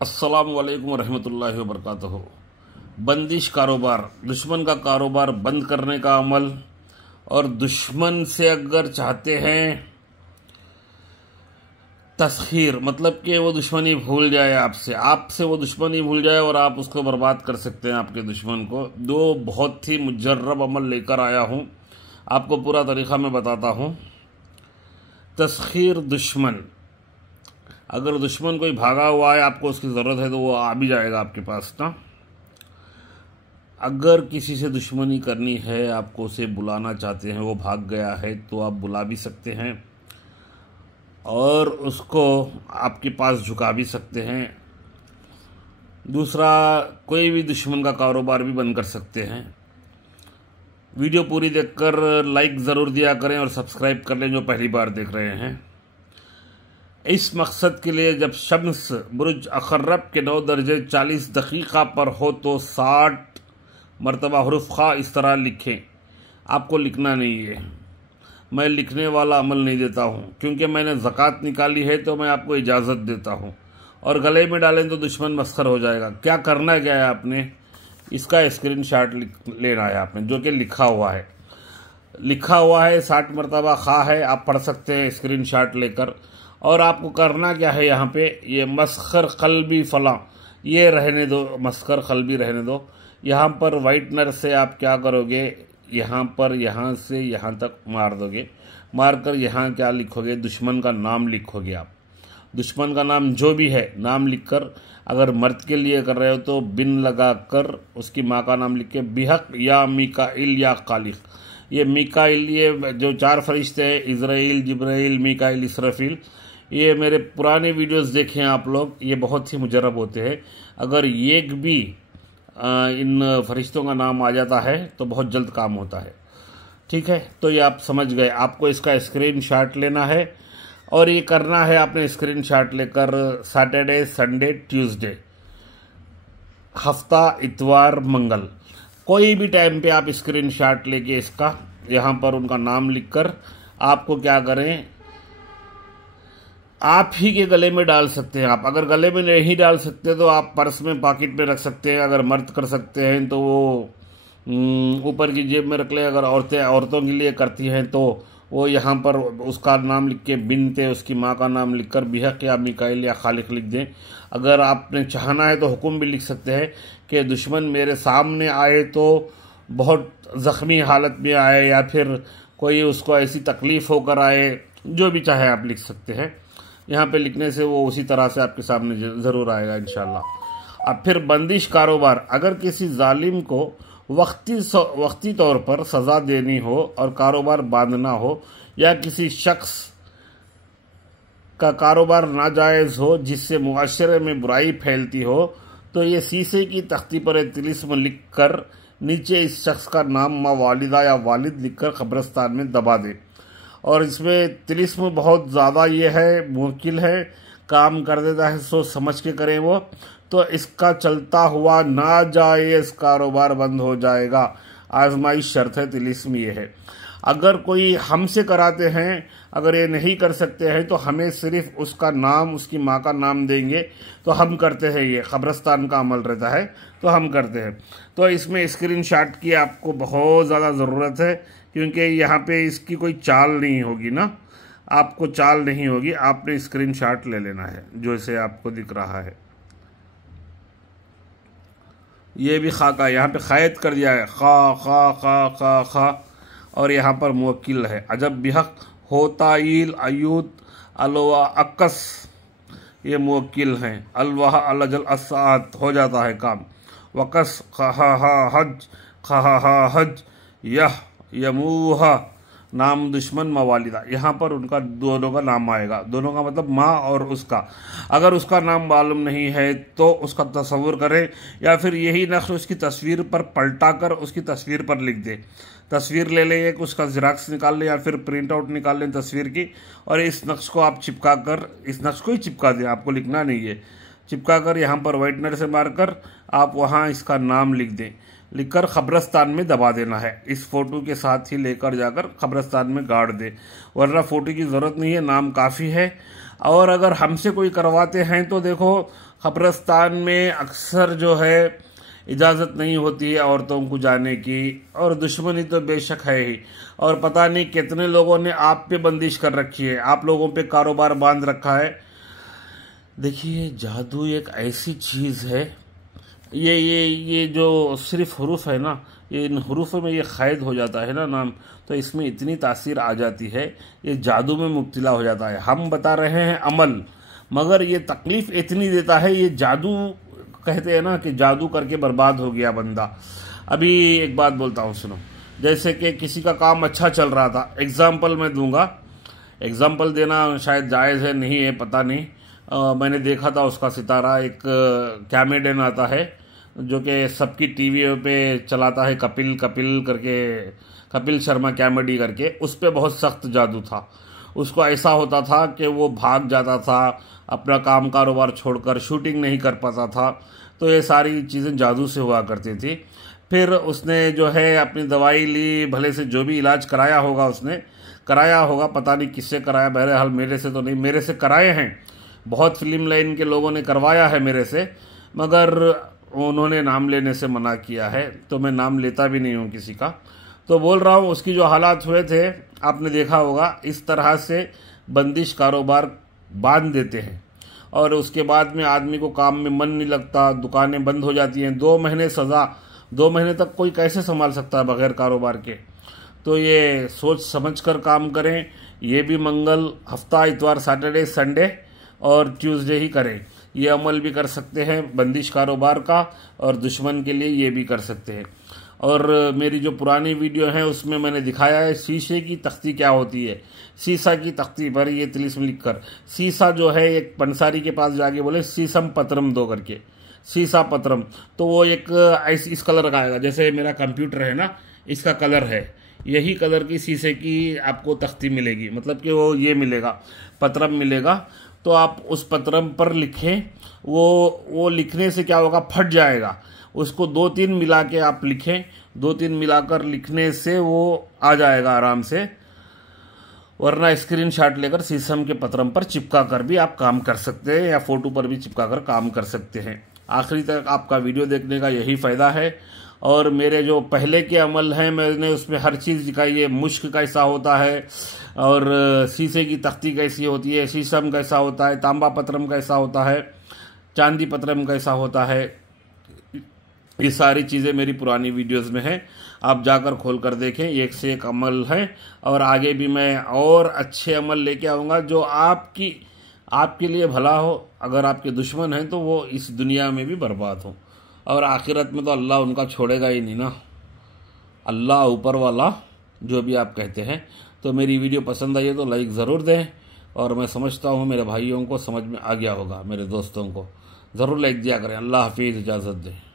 अस्सलामु अलैकुम रहमतुल्लाहि व बरकातहू। बंदिश कारोबार, दुश्मन का कारोबार बंद करने का अमल। और दुश्मन से अगर चाहते हैं तस्खीर, मतलब कि वो दुश्मनी भूल जाए आपसे वो दुश्मनी भूल जाए और आप उसको बर्बाद कर सकते हैं आपके दुश्मन को। दो बहुत ही मुजर्रब अमल लेकर आया हूँ, आपको पूरा तरीक़ा मैं बताता हूँ। तस्खीर दुश्मन, अगर दुश्मन कोई भागा हुआ है, आपको उसकी ज़रूरत है तो वो आ भी जाएगा आपके पास ना। अगर किसी से दुश्मनी करनी है, आपको उसे बुलाना चाहते हैं, वो भाग गया है, तो आप बुला भी सकते हैं और उसको आपके पास झुका भी सकते हैं। दूसरा, कोई भी दुश्मन का कारोबार भी बंद कर सकते हैं। वीडियो पूरी देखकर लाइक ज़रूर दिया करें और सब्सक्राइब कर लें जो पहली बार देख रहे हैं। इस मकसद के लिए जब शम्स बुर्ज अखर्रब के 9 दर्जे 40 दकीक़ा पर हो तो 60 मरतबा हुरूफ खा इस तरह लिखें। आपको लिखना नहीं है, मैं लिखने वाला अमल नहीं देता हूँ, क्योंकि मैंने ज़कात निकाली है तो मैं आपको इजाज़त देता हूँ। और गले में डालें तो दुश्मन मस्खर हो जाएगा। क्या करना है, क्या है, आपने इसका स्क्रीनशॉट लेना है आपने, जो कि लिखा हुआ है 60 मरतबा खा है, आप पढ़ सकते हैं स्क्रीनशॉट लेकर। और आपको करना क्या है, यहाँ पे ये मस्खर कल्बी फला, ये रहने दो, मस्खर कल्बी रहने दो। यहाँ पर वाइटनर से आप क्या करोगे, यहाँ पर यहाँ से यहाँ तक मार दोगे। मारकर यहाँ क्या लिखोगे, दुश्मन का नाम लिखोगे। आप दुश्मन का नाम जो भी है नाम लिखकर, अगर मर्द के लिए कर रहे हो तो बिन लगा कर उसकी माँ का नाम लिख के, बिहक या मीकाइल या खालिक। ये मीकाइल, ये जो 4 फरिश्ते हैं, इज़राइल, जिब्राइल, मीकाइल, इसराफील, ये मेरे पुराने वीडियोस देखें आप लोग, ये बहुत ही मुजर्रब होते हैं। अगर एक भी इन फरिश्तों का नाम आ जाता है तो बहुत जल्द काम होता है। ठीक है, तो ये आप समझ गए। आपको इसका स्क्रीनशॉट लेना है और ये करना है आपने स्क्रीनशॉट लेकर सैटरडे, संडे, ट्यूसडे, हफ्ता, इतवार, मंगल, कोई भी टाइम पे आप स्क्रीनशॉट लेके इसका यहाँ पर उनका नाम लिखकर आपको क्या करें, आप ही के गले में डाल सकते हैं। आप अगर गले में नहीं डाल सकते तो आप पर्स में, पॉकेट में रख सकते हैं। अगर मर्द कर सकते हैं तो वो ऊपर की जेब में रख ले। अगर औरतों के लिए करती हैं तो वो यहाँ पर उसका नाम लिख के, बिनते उसकी माँ का नाम लिखकर बिहक या मिकाइल या खालिक लिख दें। अगर आपने चाहना है तो हुक्म भी लिख सकते हैं कि दुश्मन मेरे सामने आए तो बहुत ज़ख्मी हालत में आए, या फिर कोई उसको ऐसी तकलीफ़ होकर आए, जो भी चाहे आप लिख सकते हैं। यहाँ पे लिखने से वो उसी तरह से आपके सामने ज़रूर आएगा इंशाल्लाह। अब फिर बंदिश कारोबार, अगर किसी जालिम को वक्ती तौर पर सज़ा देनी हो और कारोबार बांधना हो, या किसी शख्स का कारोबार नाजायज़ हो जिससे मुआशरे में बुराई फैलती हो, तो ये शीशे की तख्ती पर तिलिस्म लिख कर नीचे इस शख्स का नाम माँ वालिदा या वालिद लिखकर कब्रिस्तान में दबा दे। और इसमें तिलिस्म बहुत ज़्यादा ये है, मुश्किल है, काम कर देता है, सोच समझ के करें वो, तो इसका चलता हुआ नाजायज़ कारोबार बंद हो जाएगा। आजमाइश शर्त है, तिलिस्म ये है। अगर कोई हमसे कराते हैं, अगर ये नहीं कर सकते हैं तो हमें सिर्फ उसका नाम, उसकी माँ का नाम देंगे तो हम करते हैं। ये कब्रिस्तान का अमल रहता है तो हम करते हैं। तो इसमें स्क्रीनशॉट की आपको बहुत ज़्यादा ज़रूरत है, क्योंकि यहाँ पे इसकी कोई चाल नहीं होगी ना, आपको चाल नहीं होगी। आपने स्क्रीनशॉट ले लेना है जो इसे आपको दिख रहा है। ये भी खा का यहाँ पे क़ैद कर दिया है, खा खा खा खा खा, और यहाँ पर मुवक्किल है। अजब बिहक होताइल अयूत अलवा अक्स, ये मुवक्किल हैं। अलवाह अलजल असात, हो जाता है काम। वकस खहा हज यह यमूहा, नाम दुश्मन मवालिदा, यहाँ पर उनका दोनों का नाम आएगा। दोनों का मतलब माँ और उसका। अगर उसका नाम मालूम नहीं है तो उसका तस्वुर करें, या फिर यही नक्श उसकी तस्वीर पर पलटा कर उसकी तस्वीर पर लिख दे। तस्वीर ले लें, एक उसका ज़ेरॉक्स निकाल लें या फिर प्रिंट आउट निकाल लें तस्वीर की, और इस नक्श को आप चिपका कर, इस नक्श को ही चिपका दें, आपको लिखना नहीं है। चिपका कर यहाँ पर वाइटनर से मारकर आप वहाँ इसका नाम लिख दें। लिखकर कब्रिस्तान में दबा देना है। इस फ़ोटो के साथ ही लेकर जाकर कब्रिस्तान में गाड़ दे, वरना फ़ोटो की ज़रूरत नहीं है, नाम काफ़ी है। और अगर हमसे कोई करवाते हैं तो देखो कब्रिस्तान में अक्सर जो है इजाज़त नहीं होती है औरतों को जाने की, और दुश्मनी तो बेशक है ही, और पता नहीं कितने लोगों ने आप पे बंदिश कर रखी है, आप लोगों पे कारोबार बांध रखा है। देखिए जादू एक ऐसी चीज़ है, ये जो सिर्फ हुरूफ है ना, ये इन हुरूफ में ये क़ैद हो जाता है ना नाम, तो इसमें इतनी तासीर आ जाती है, ये जादू में मुब्तला हो जाता है। हम बता रहे हैं अमल, मगर ये तकलीफ़ इतनी देता है, ये जादू कहते हैं ना कि जादू करके बर्बाद हो गया बंदा। अभी एक बात बोलता हूँ सुनो, जैसे कि किसी का काम अच्छा चल रहा था, एग्जाम्पल मैं दूंगा, एग्जाम्पल देना शायद जायज़ है नहीं है पता नहीं। मैंने देखा था उसका सितारा, एक कॉमेडियन आता है जो कि सबकी टीवी पे चलाता है, कपिल करके, कपिल शर्मा कॉमेडी करके, उस पर बहुत सख्त जादू था। उसको ऐसा होता था कि वो भाग जाता था, अपना काम कारोबार छोड़कर शूटिंग नहीं कर पाता था, तो ये सारी चीज़ें जादू से हुआ करती थी। फिर उसने जो है अपनी दवाई ली, भले से जो भी इलाज कराया होगा उसने कराया होगा, पता नहीं किससे कराया, बहरहाल मेरे से तो नहीं, मेरे से कराए हैं, बहुत फिल्म लाइन के लोगों ने करवाया है मेरे से, मगर उन्होंने नाम लेने से मना किया है, तो मैं नाम लेता भी नहीं हूँ किसी का। तो बोल रहा हूँ उसकी जो हालात हुए थे आपने देखा होगा, इस तरह से बंदिश कारोबार बांध देते हैं, और उसके बाद में आदमी को काम में मन नहीं लगता, दुकानें बंद हो जाती हैं, 2 महीने सज़ा, 2 महीने तक कोई कैसे संभाल सकता है बगैर कारोबार के। तो ये सोच समझ कर काम करें, ये भी मंगल, हफ्ता, इतवार, सैटरडे, संडे और ट्यूसडे ही करें। ये अमल भी कर सकते हैं बंदिश कारोबार का, और दुश्मन के लिए ये भी कर सकते हैं। और मेरी जो पुरानी वीडियो है उसमें मैंने दिखाया है शीशे की तख्ती क्या होती है। शीशा की तख्ती पर ये तिलिस्म लिख कर, शीशा जो है एक पंसारी के पास जाके बोले शीशम पत्रम दो करके, शीशा पत्रम, तो वो एक इस कलर का आएगा, जैसे मेरा कंप्यूटर है ना, इसका कलर है, यही कलर की शीशे की आपको तख्ती मिलेगी, मतलब कि वो ये मिलेगा, पत्रम मिलेगा। तो आप उस पत्रम पर लिखें, वो लिखने से क्या होगा, फट जाएगा, उसको 2-3 मिला के आप लिखें, 2-3 मिलाकर लिखने से वो आ जाएगा आराम से, वरना स्क्रीनशॉट लेकर शीशम के पत्रम पर चिपका कर भी आप काम कर सकते हैं, या फोटो पर भी चिपका कर काम कर सकते हैं। आखिरी तक आपका वीडियो देखने का यही फ़ायदा है। और मेरे जो पहले के अमल हैं मैंने उसमें हर चीज़ दिखाई है, मुश्क कैसा होता है, और शीशे की तख्ती कैसी होती है, शीशम कैसा होता है, तांबा पत्रम कैसा होता है, चांदी पत्रम कैसा होता है, ये सारी चीज़ें मेरी पुरानी वीडियोस में हैं, आप जाकर खोल कर देखें, एक से एक अमल हैं। और आगे भी मैं और अच्छे अमल लेके आऊँगा जो आपके लिए भला हो। अगर आपके दुश्मन हैं तो वो इस दुनिया में भी बर्बाद हो, और आखिरत में तो अल्लाह उनका छोड़ेगा ही नहीं ना, अल्लाह ऊपर वाला जो भी आप कहते हैं। तो मेरी वीडियो पसंद आई है तो लाइक ज़रूर दें, और मैं समझता हूँ मेरे भाइयों को समझ में आ गया होगा, मेरे दोस्तों को ज़रूर लाइक दिया करें। अल्लाह हाफिज़, इजाज़त दें।